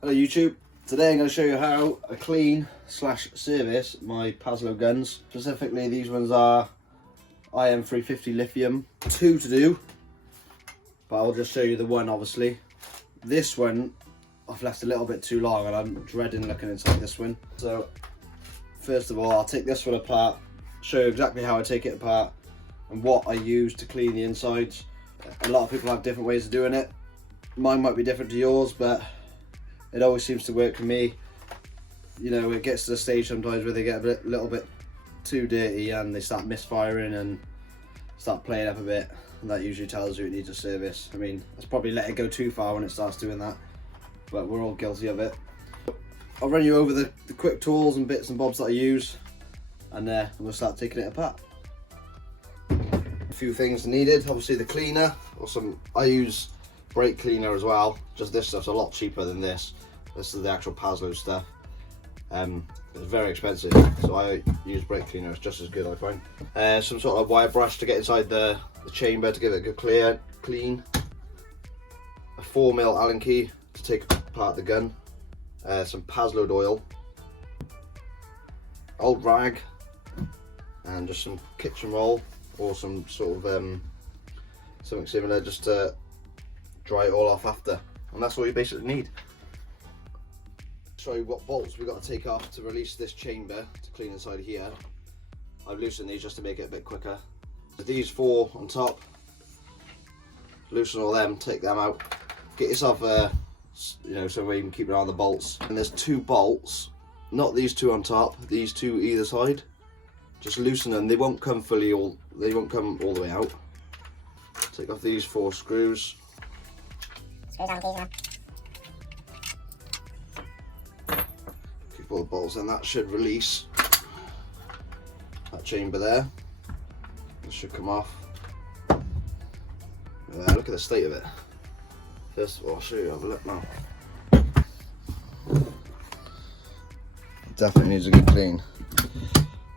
Hello YouTube, today I'm going to show you how I clean / service my Paslode guns. Specifically these ones are IM350 lithium. Two to do, but I'll just show you the one obviously. This one I've left a little bit too long and I'm dreading looking inside this one. So first of all I'll take this one apart, show you exactly how I take it apart and what I use to clean the insides. A lot of people have different ways of doing it. Mine might be different to yours, but it always seems to work for me. You know, it gets to the stage sometimes where they get a little bit too dirty and they start misfiring and start playing up a bit, and that usually tells you it needs a service. I mean, that's probably let it go too far when it starts doing that, but we're all guilty of it. I'll run you over the quick tools and bits and bobs that I use, and we'll start taking it apart. A few things needed, obviously the cleaner, or I use brake cleaner as well. Just this stuff's a lot cheaper than this. This is the actual Paslode stuff. It's very expensive, so I use brake cleaner. It's just as good, I find. Some sort of wire brush to get inside the chamber to give it a good clean. A 4mm Allen key to take apart the gun. Some Paslode oil, old rag, and just some kitchen roll or some sort of something similar, just to dry it all off after, and that's all you basically need. Show you what bolts we got to take off to release this chamber to clean inside here. I've loosened these just to make it a bit quicker. So these four on top, loosen all them, take them out, get yourself you know, somewhere you can keep an eye on the bolts. And there's two bolts, not these two on top, these two either side. Just loosen them. They won't come they won't come all the way out. Take off these 4 screws. Keep all the bolts in, that should release that chamber there. This should come off. Look at the state of it. First of all, I'll show you, have a look now. It definitely needs a good clean.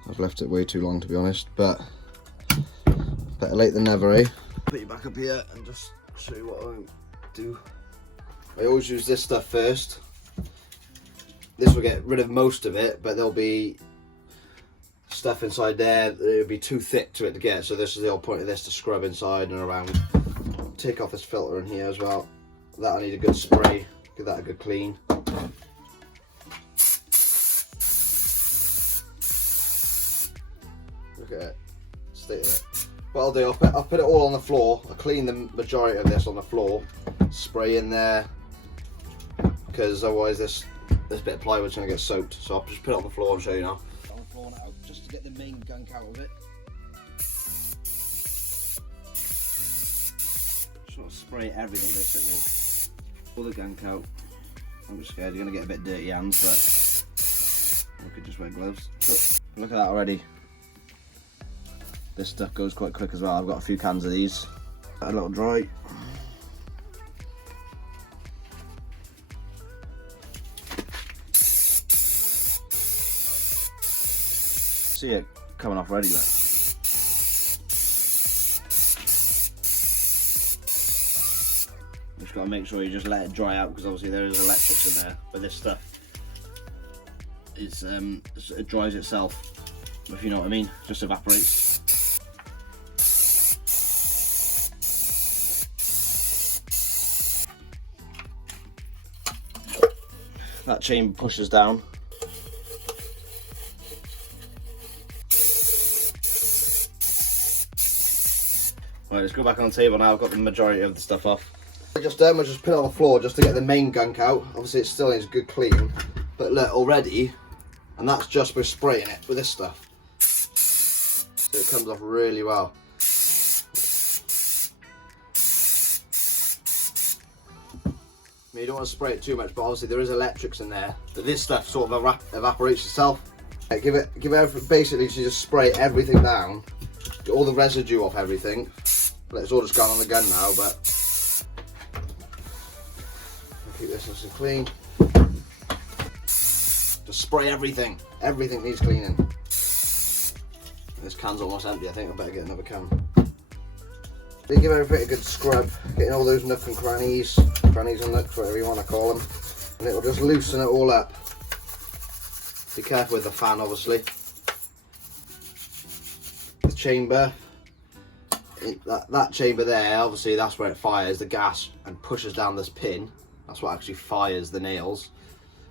I've left it way too long to be honest, but better late than never, eh? Put you back up here and just show you what I do. I always use this stuff first. This will get rid of most of it, but there'll be stuff inside there that it'll be too thick to it to get, so this is the whole point of this, to scrub inside and around. Take off this filter in here as well. That'll need a good spray, give that a good clean. Look at it, state of it. What I'll do, I'll put it all on the floor. I'll clean the majority of this on the floor, spray in there, because otherwise this bit of plywood's going to get soaked. So I'll just put it on the floor and show you now. On the floor now, just to get the main gunk out of it. Just sort of spray everything basically. Pull the gunk out. I'm just scared you're going to get a bit dirty hands, but we could just wear gloves. Look at that already. This stuff goes quite quick as well. I've got a few cans of these. A little dry. See it coming off ready, like. Just got to make sure you just let it dry out, because obviously there is electrics in there. But this stuff, it dries itself, if you know what I mean. Just evaporates. That chamber pushes down. Right, let's go back on the table now. I've got the majority of the stuff off. We're just put it on the floor just to get the main gunk out. Obviously it still needs a good clean, but look already, and that's just by spraying it with this stuff. So it comes off really well. I mean, you don't want to spray it too much, but obviously there is electrics in there. But this stuff sort of evaporates itself. Give it basically, to just spray everything down, get all the residue off everything. It's all just gone on the gun now, but I'll keep this nice and clean. Just spray everything. Everything needs cleaning. This can's almost empty. I think I better get another can. They give everything a good scrub, getting all those nook and crannies and nooks, whatever you want to call them. and it'll just loosen it all up. Be careful with the fan, obviously. The chamber, that chamber there, obviously that's where it fires the gas and pushes down this pin. That's what actually fires the nails.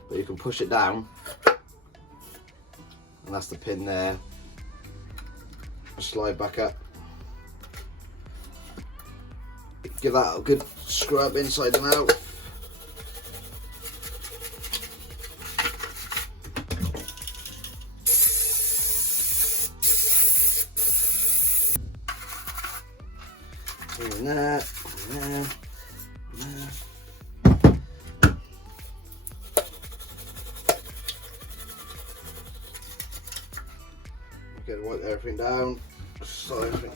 But you can push it down, and that's the pin there. Slide back up. Give that a good scrub inside and out. And there, and there, and there. Okay, wipe everything down. Slide everything.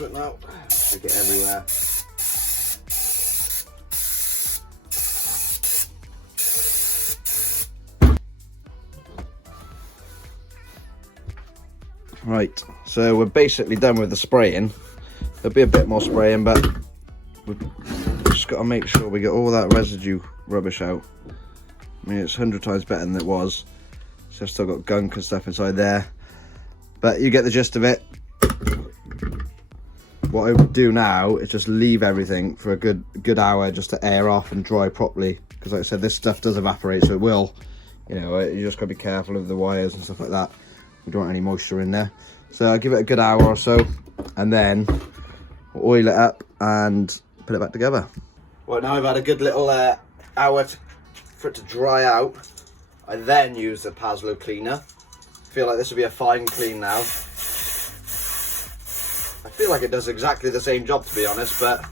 It now, stick it everywhere. Right, so we're basically done with the spraying. There'll be a bit more spraying, but we've just got to make sure we get all that residue rubbish out. I mean, it's 100 times better than it was. So I've still got gunk and stuff inside there, but you get the gist of it. What I would do now is just leave everything for a good hour just to air off and dry properly, because like I said, this stuff does evaporate, so it will, you know, you just got to be careful of the wires and stuff like that. We don't want any moisture in there. So I'll give it a good hour or so, and then we'll oil it up and put it back together. Well, now I've had a good little hour for it to dry out. I then use the Paslode cleaner. I feel like this will be a fine clean now. I feel like it does exactly the same job, to be honest, but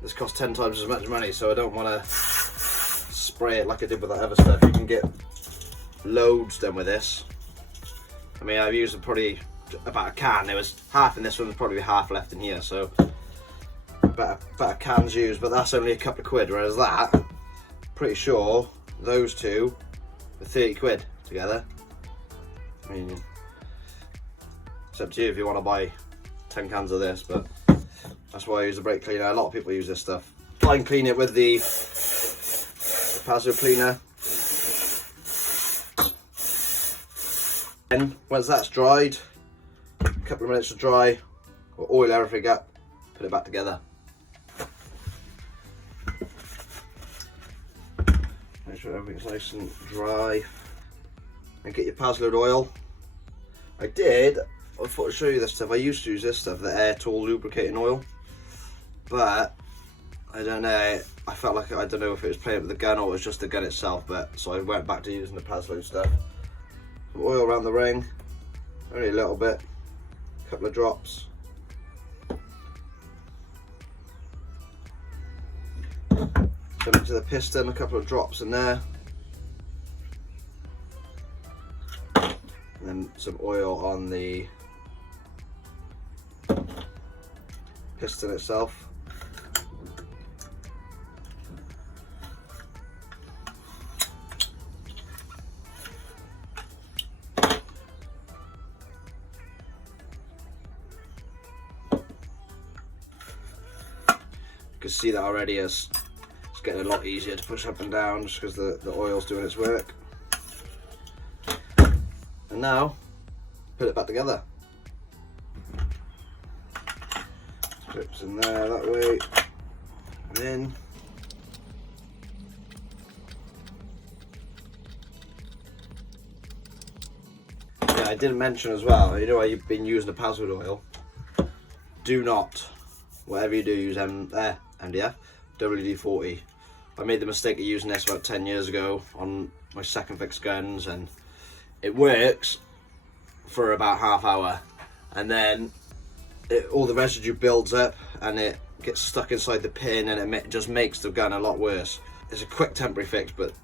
this costs 10 times as much money, so I don't want to spray it like I did with that other stuff. You can get loads done with this. I mean, I've used probably about a can. There was half in this one, there's probably half left in here, so about a can's used, but that's only a couple of quid, whereas that, pretty sure those two are 30 quid together. I mean, it's up to you if you want to buy 10 cans of this, but that's why I use the brake cleaner. A lot of people use this stuff. I can clean it with the Paslode cleaner. And once that's dried, a couple of minutes to dry, we'll oil everything up, put it back together. Make sure everything's nice and dry. And get your Paslode oil. I thought I'd show you this stuff. I used to use this stuff, the Air Tool lubricating oil, but I don't know, I felt like, I don't know if it was playing with the gun or it was just the gun itself, but so I went back to using the Paslode stuff. Some oil around the ring, only a little bit, a couple of drops. Send it to the piston, a couple of drops in there. And then some oil on the piston itself. You can see that already it's getting a lot easier to push up and down just because the oil's doing its work. And now, put it back together. Clips in there that way, and in. Yeah, I didn't mention as well, you know why you've been using the Paslode oil, do not, whatever you do, use MDF, WD-40. I made the mistake of using this about 10 years ago on my second fix guns, and it works for about half hour, and then all the residue builds up and it gets stuck inside the pin, and it just makes the gun a lot worse. It's a quick temporary fix, but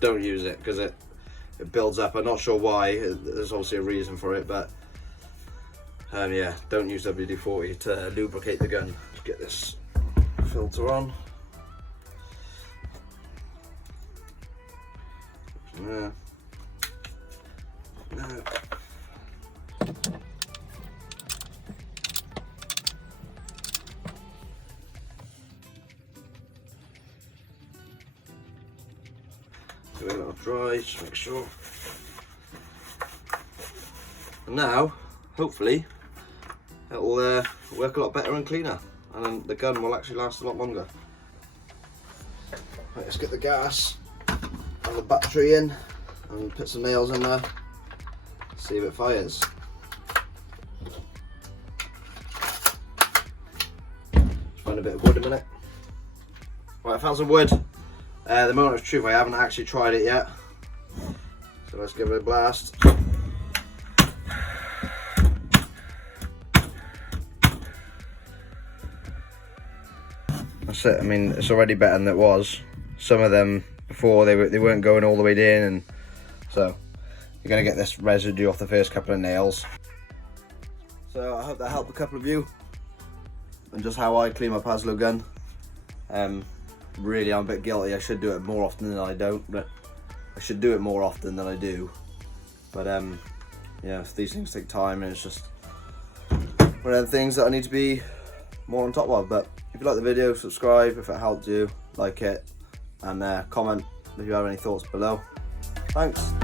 don't use it because it builds up. I'm not sure why, there's obviously a reason for it, but yeah, don't use WD-40 to lubricate the gun. Just get this filter on. There. it a little dry, just make sure. And now, hopefully, it'll work a lot better and cleaner, and then the gun will actually last a lot longer. Right, let's get the gas and the battery in and put some nails in there, see if it fires. Just find a bit of wood a minute. Right, I found some wood. The moment of truth, I haven't actually tried it yet, so let's give it a blast. That's it. I mean, it's already better than it was. Some of them before they weren't going all the way in, and so you're gonna get this residue off the first couple of nails. So I hope that helped a couple of you, and just how I clean my Paslode gun. Really, I'm a bit guilty. I should do it more often than I don't, but I should do it more often than I do. But yeah, these things take time, and it's just one of the things that I need to be more on top of. But if you like the video, subscribe if it helped you, like it, and comment if you have any thoughts below. Thanks.